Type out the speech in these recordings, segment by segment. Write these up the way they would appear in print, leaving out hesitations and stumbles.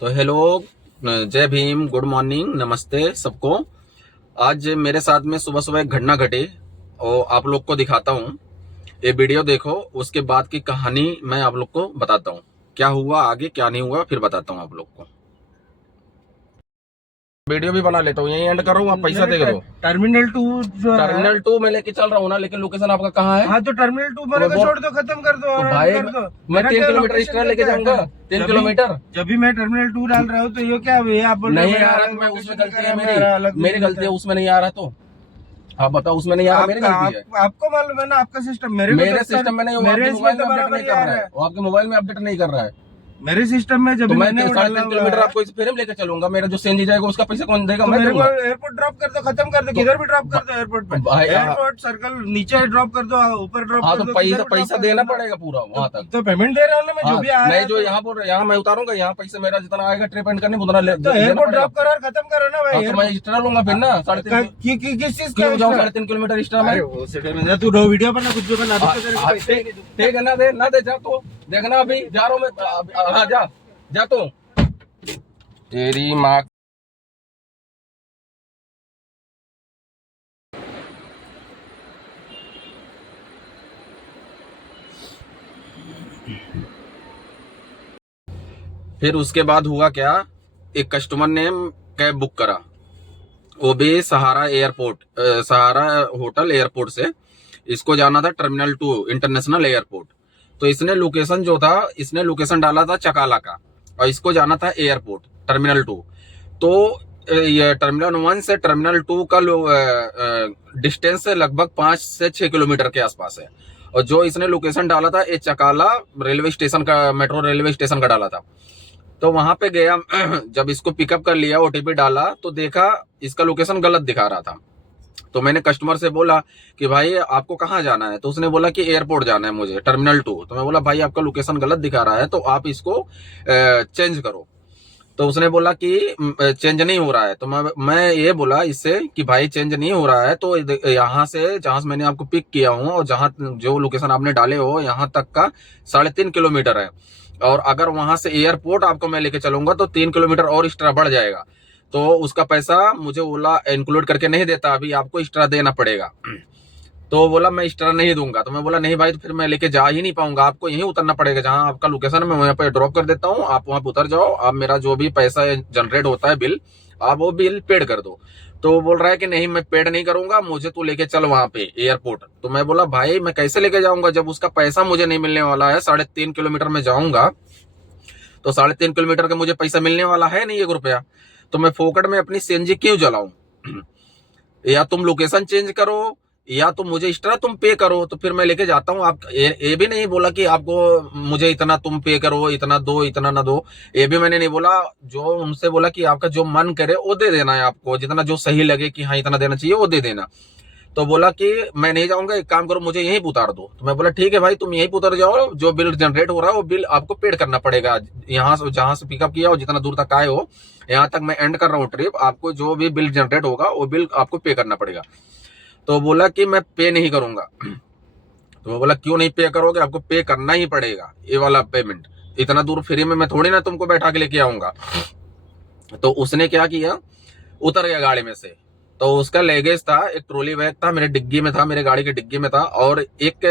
तो हेलो, जय Bhim, good morning, नमस्ते सबको। आज मेरे साथ में सुबह सुबह एक घटना घटी और आप लोग को दिखाता हूँ। ये वीडियो देखो, उसके बाद की कहानी मैं आप लोग को बताता हूँ। क्या हुआ आगे क्या नहीं हुआ फिर बताता हूँ आप लोग को। वीडियो भी बना लेता हूँ, यही एंड कर रहा हूँ, आप पैसा दे दो। टर्मिनल 2 जो है, टर्मिनल 2 में लेके चल रहा हूँ ना, लेकिन लोकेशन आपका कहाँ है? हाँ तो टर्मिनल 2 मेरे को छोड़ दो, खत्म कर दो तो और भाई कर दो। मैं मेरा 3 क्या किलोमीटर लोकेशन एक्स्ट्रा लेके क्या है? जाऊंगा। 3 किलोमीटर जब भी मैं टर्मिनल 2 डाल रहा हूँ तो ये क्या है? आप बोल रहे हो नहीं मेरा आ रहा अलग तो मैं उसमें लोकेशन गलती दिखा है रहा है, मेरा अलग मेरी गलती है, उसमें नहीं आ रहा तो आप बताओ, उसमें नहीं आ रहा, मेरी गलती है। आपको मालूम है ना आपका सिस्टम, मेरे सिस्टम में नहीं, वो मेरे आपके इसमें मोबाइल में तो अपडेट बराबर नहीं ही कर आ रहा रहा है, है। वो आपके मोबाइल में अपडेट नहीं कर रहा है। मेरे सिस्टम में जब तो भी मैं मैंने 3.5 किलोमीटर आपको इस फेरे में लेकर चलूंगा, मेरा जो सीएनजी जाएगा उसका पैसा कौन देगा? तो मैं मेरे को दूंगा। एयरपोर्ट ड्रॉप कर दो, खत्म कर दो। तो किधर भी ड्रॉप कर दो एयरपोर्ट पे, भाई एयरपोर्ट सर्कल नीचे ड्रॉप कर दो, ऊपर ड्रॉप हाँ, कर तो दो, पैसा किधर भी ड्रॉप पैसा कर देना दो। पड़ेगा पूरा वहां तक। तो पेमेंट दे रहा हूँ ना मैं, जो हाँ, भी आ रहा नहीं है। जो यहाँ बोल रहे, यहाँ मैं उतारूंगा, यहाँ पैसे मेरा जितना आएगा ट्रिप एंड करने उतना तो एयरपोर्ट ड्रॉप करो और खत्म करो ना भाई। हाँ, तो मैं एक्स्ट्रा लूंगा फिर ना 3.5 किस चीज का क्यों जाऊँ? extra? 3.5 किलोमीटर एक्स्ट्रा में। अरे वो सेटे में तू वीडियो बना, कुछ भी बना दो तो तेरे को पैसे ही नहीं दूँ। ठीक है, ना दे जा तो देखना, अभी जा रहा हूँ मैं। हाँ जा तो तेरी माँ। फिर उसके बाद हुआ क्या, एक कस्टमर ने कैब बुक करा, वो भी सहारा एयरपोर्ट, सहारा होटल एयरपोर्ट से। इसको जाना था टर्मिनल 2 इंटरनेशनल एयरपोर्ट। तो इसने लोकेशन जो था, इसने लोकेशन डाला था चकाला का, और इसको जाना था एयरपोर्ट टर्मिनल 2। तो ये टर्मिनल 1 से टर्मिनल 2 का डिस्टेंस लगभग 5 से 6 किलोमीटर के आसपास है। और जो इसने लोकेशन डाला था ये चकाला रेलवे स्टेशन का, मेट्रो रेलवे स्टेशन का डाला था। तो वहां पे गया, जब इसको पिकअप कर लिया, ओटीपी डाला तो देखा इसका लोकेशन गलत दिखा रहा था। तो मैंने कस्टमर से बोला कि भाई आपको कहाँ जाना है? तो उसने बोला कि एयरपोर्ट जाना है मुझे, टर्मिनल 2। तो मैं बोला भाई आपका लोकेशन गलत दिखा रहा है, तो आप इसको चेंज करो। तो उसने बोला कि चेंज नहीं हो रहा है। तो मैं ये बोला इससे कि भाई चेंज नहीं हो रहा है तो यहाँ से जहां से मैंने आपको पिक किया हूँ और जहां जो लोकेशन आपने डाले हो यहाँ तक का 3.5 किलोमीटर है, और अगर वहां से एयरपोर्ट आपको मैं लेके चलूंगा तो 3 किलोमीटर और एक्स्ट्रा बढ़ जाएगा। तो उसका पैसा मुझे ओला इंक्लूड करके नहीं देता, अभी आपको एक्स्ट्रा देना पड़ेगा। तो बोला मैं एक्स्ट्रा नहीं दूंगा। तो मैं बोला नहीं भाई, तो फिर मैं लेके जा ही नहीं पाऊंगा, आपको यहीं उतरना पड़ेगा, जहां आपका लोकेशन है मैं वहां पे ड्रॉप कर देता हूँ, आप वहां पे उतर जाओ, आप मेरा जो भी पैसा जनरेट होता है बिल, आप वो बिल पेड कर दो। तो वो बोल रहा है कि नहीं मैं पेड नहीं करूंगा, मुझे तू लेके चल वहां पे एयरपोर्ट। तो मैं बोला भाई मैं कैसे लेके जाऊंगा जब उसका पैसा मुझे नहीं मिलने वाला है? 3.5 किलोमीटर में जाऊंगा तो 3.5 किलोमीटर का मुझे पैसा मिलने वाला है नहीं 1 रुपया। तो मैं फोकट में अपनी सीएनजी क्यों जलाऊं? या तुम लोकेशन चेंज करो या तो मुझे एक्स्ट्रा तुम पे करो, तो फिर मैं लेके जाता हूँ। आप ये भी नहीं बोला कि आपको मुझे इतना तुम पे करो, इतना दो, इतना ना दो, ये भी मैंने नहीं बोला। जो उनसे बोला कि आपका जो मन करे वो दे देना है, आपको जितना जो सही लगे कि हाँ इतना देना चाहिए वो दे देना। तो बोला कि मैं नहीं जाऊंगा, एक काम करो मुझे यहीं उतार दो। तो मैं बोला ठीक है भाई तुम यहीं उतर जाओ, जो बिल जनरेट हो रहा है वो बिल आपको पेड करना पड़ेगा। यहाँ से जहां से पिकअप किया और जितना दूर तक आए हो, यहाँ तक मैं एंड कर रहा हूँ ट्रिप, आपको जो भी बिल जनरेट होगा वो बिल आपको पे करना पड़ेगा। तो बोला कि मैं पे नहीं करूंगा। तो मैं बोला क्यों नहीं पे करोगे? आपको पे करना ही पड़ेगा ये वाला पेमेंट, इतना दूर फ्री में मैं थोड़ी ना तुमको बैठा के लेके आऊंगा। तो उसने क्या किया, उतर गया गाड़ी में से। तो उसका लगेज था, एक ट्रॉली बैग था मेरे डिग्गी में था, मेरे गाड़ी की डिग्गी में था, और एक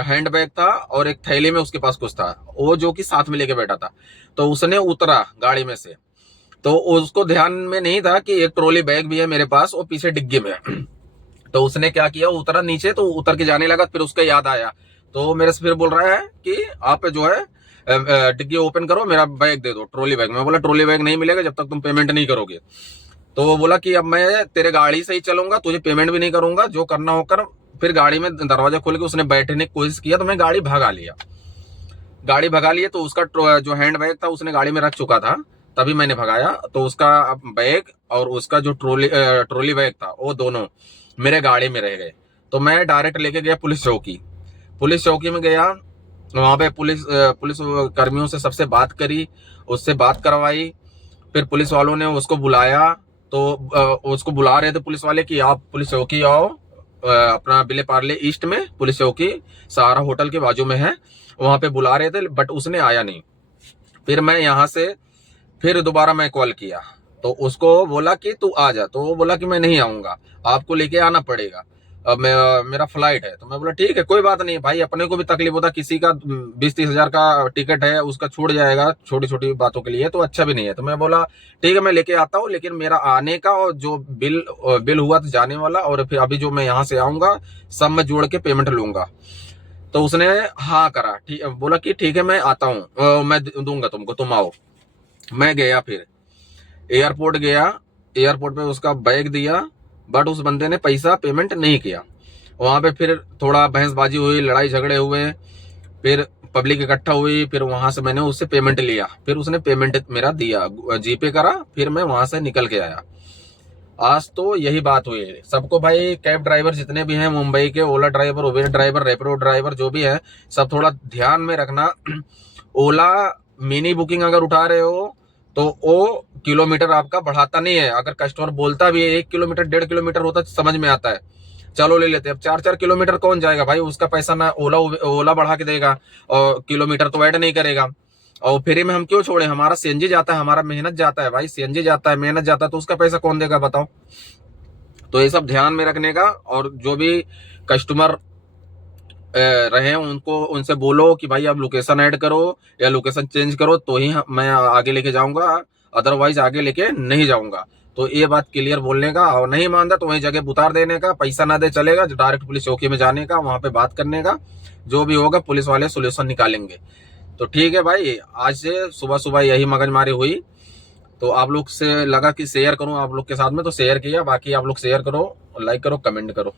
हैंड बैग था, और एक थैली में उसके पास कुछ था, वो जो कि साथ में लेके बैठा था। तो उसने उतरा गाड़ी में से, तो उसको ध्यान में नहीं था कि एक ट्रॉली बैग भी है मेरे पास, वो पीछे डिग्गी में। तो उसने क्या किया, उतरा नीचे, तो उतर के जाने लगा, फिर उसको याद आया। तो मेरे से फिर बोल रहा है कि आप जो है डिग्गी ओपन करो, मेरा बैग दे दो, ट्रॉली बैग। मैं बोला ट्रॉली बैग नहीं मिलेगा जब तक तुम पेमेंट नहीं करोगे। तो वो बोला कि अब मैं तेरे गाड़ी से ही चलूंगा, तुझे पेमेंट भी नहीं करूंगा, जो करना होकर। फिर गाड़ी में दरवाजा खोल के उसने बैठने की कोशिश किया, तो मैं गाड़ी भगा लिया। गाड़ी भगा लिए तो उसका जो हैंड बैग था उसने गाड़ी में रख चुका था, तभी मैंने भगाया। तो उसका बैग और उसका जो ट्रॉली बैग था वो दोनों मेरे गाड़ी में रह गए। तो मैं डायरेक्ट लेके गया पुलिस चौकी। पुलिस चौकी में गया, वहां पे पुलिस कर्मियों से सबसे बात करी, उससे बात करवाई। फिर पुलिस वालों ने उसको बुलाया। तो उसको बुला रहे थे पुलिस वाले कि आप पुलिस चौकी आओ, अपना बिले पार्ले ईस्ट में पुलिस चौकी सहारा होटल के बाजू में है, वहां पे बुला रहे थे, बट उसने आया नहीं। फिर मैं यहाँ से फिर दोबारा मैं कॉल किया, तो उसको बोला कि तू आ जा, तो वो बोला कि मैं नहीं आऊँगा, आपको लेके आना पड़ेगा, अब मेरा फ्लाइट है। तो मैं बोला ठीक है, कोई बात नहीं भाई, अपने को भी तकलीफ होता, किसी का 20-30 हज़ार का टिकट है, उसका छूट जाएगा छोटी छोटी बातों के लिए, तो अच्छा भी नहीं है। तो मैं बोला ठीक है, मैं लेके आता हूँ, लेकिन मेरा आने का और जो बिल हुआ था जाने वाला, और फिर अभी जो मैं यहाँ से आऊँगा, सब मैं जोड़ के पेमेंट लूँगा। तो उसने हाँ करा, ठीक, बोला कि ठीक है मैं आता हूँ, मैं दूंगा तुमको, तुम आओ। मैं गया, फिर एयरपोर्ट गया, एयरपोर्ट पे उसका बैग दिया, बट उस बंदे ने पैसा पेमेंट नहीं किया। वहां पे फिर थोड़ा बहसबाजी हुई, लड़ाई झगड़े हुए, फिर पब्लिक इकट्ठा हुई, फिर वहां से मैंने उससे पेमेंट लिया, फिर उसने पेमेंट मेरा दिया, जीपे करा, फिर मैं वहां से निकल के आया। आज तो यही बात हुई है सबको भाई। कैब ड्राइवर जितने भी हैं मुंबई के, Ola driver, Uber driver, Rapido driver, जो भी है, सब थोड़ा ध्यान में रखना। ओला मिनी बुकिंग अगर उठा रहे हो तो वो किलोमीटर आपका बढ़ाता नहीं है। अगर कस्टमर बोलता भी है 1 किलोमीटर 1.5 किलोमीटर होता है, समझ में आता है, चलो ले लेते हैं। अब 4-4 किलोमीटर कौन जाएगा भाई, उसका पैसा ना ओला बढ़ा के देगा, और किलोमीटर तो ऐड नहीं करेगा। और फ्री में हम क्यों छोड़े, हमारा सीएनजी जाता है, हमारा मेहनत जाता है भाई, सीएनजी जाता है, मेहनत जाता है, तो उसका पैसा कौन देगा बताओ। तो ये सब ध्यान में रखने का, और जो भी कस्टमर रहे उनको, उनसे बोलो कि भाई आप लोकेशन ऐड करो या लोकेशन चेंज करो, तो ही मैं आगे लेके जाऊंगा, अदरवाइज आगे लेके नहीं जाऊंगा। तो ये बात क्लियर बोलने का, और नहीं मानता तो वही जगह उतार देने का, पैसा ना दे चलेगा, डायरेक्ट पुलिस चौकी में जाने का, वहां पे बात करने का, जो भी होगा पुलिस वाले सोल्यूशन निकालेंगे। तो ठीक है भाई, आज से सुबह सुबह यही मगजमारी हुई, तो आप लोग से लगा कि शेयर करूं आप लोग के साथ में, तो शेयर किया। बाकी आप लोग शेयर करो, लाइक करो, कमेंट करो।